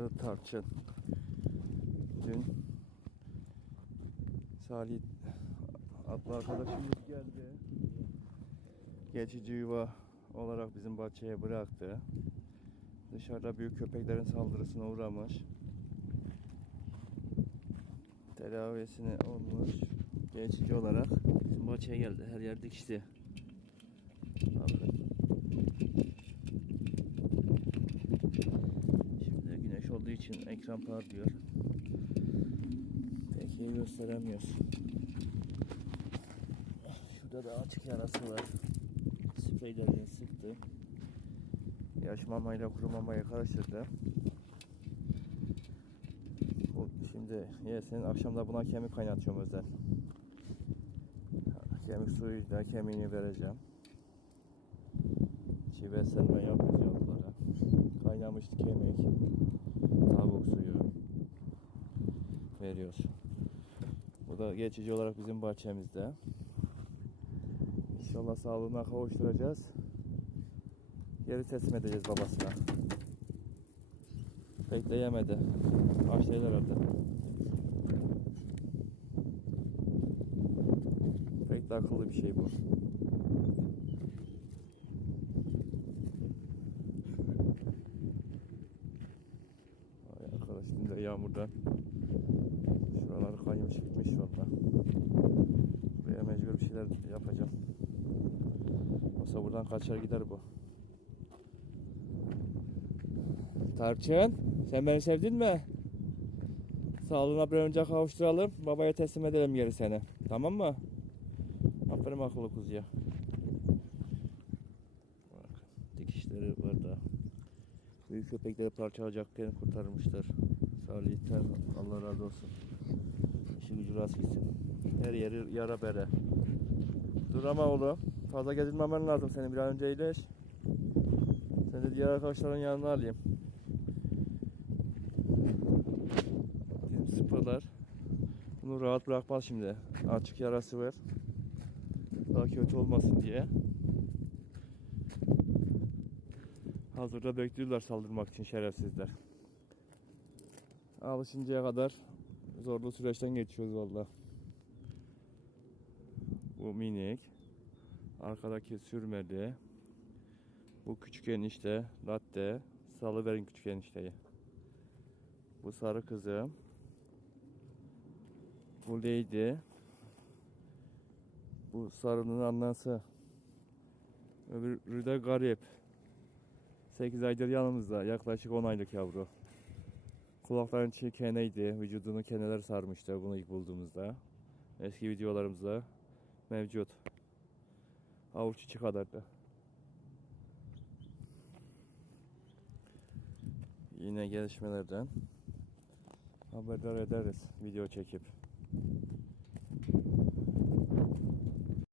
Adı Tarçın. Dün Salih adlı arkadaşımız geldi. Geçici yuva olarak bizim bahçeye bıraktı. Dışarıda büyük köpeklerin saldırısına uğramış. Tedavisine olmuş. Geçici olarak bizim bahçeye geldi. Her yer dikişti. Bakın. İçin ekran parlıyor. Pek iyi gösteremiyoruz. Şurada da açık yarası var. Spreylerini sıktı. Yaş mamayla kuru mamayı karıştırdı. Şimdi yesin akşamda buna kemik kaynatıyorum özel. Kemik suyuyla kemiğini vereceğim. Çiğ beslenme yapacağım bunlara. Kaynamıştı kemik. Veriyoruz. Bu da geçici olarak bizim bahçemizde. İnşallah sağlığına kavuşturacağız. Geri teslim edeceğiz babasına. Bekleyemedi. Aç değil herhalde. Pek de akıllı bir şey bu. Vay arkadaş şimdi yağmurdan şuraları kaymış gitmiş valla. Buraya mecbur bir şeyler yapacağım. Yoksa buradan kaçar gider bu. Tarçın, sen beni sevdin mi? Sağlığına bir önce kavuşturalım. Babaya teslim edelim geri seni. Tamam mı? Aferin akıllı kuzuya. Bak, dikişleri var da. Büyük köpekleri parçalayacakken kurtarmışlar. Salih'ten Allah razı olsun. İşi gücü rast gitsin. Her yeri yara bere. Dur ama oğlum. Fazla gezilmemen lazım senin bir an önce iyileş. Seni de diğer arkadaşların yanına alayım. Bizim sıpalar. Bunu rahat bırakmaz şimdi. Açık yarası var. Daha kötü olmasın diye. Hazırda bekliyorlar saldırmak için şerefsizler. Alışıncaya kadar zorlu süreçten geçiyoruz valla. Bu minik. Arkadaki sürmeli. Bu küçük enişte, latte. Salıverin küçük enişteyi. Bu sarı kızım. Bu lady. Bu sarının annesi. Öbürü de garip. 8 aydır yanımızda. Yaklaşık 10 aylık yavru. Kulakların içi keneydi. Vücudunu keneler sarmıştı bunu ilk bulduğumuzda. Eski videolarımızda mevcut. Avuç içi kadardı. Yine gelişmelerden haberdar ederiz video çekip.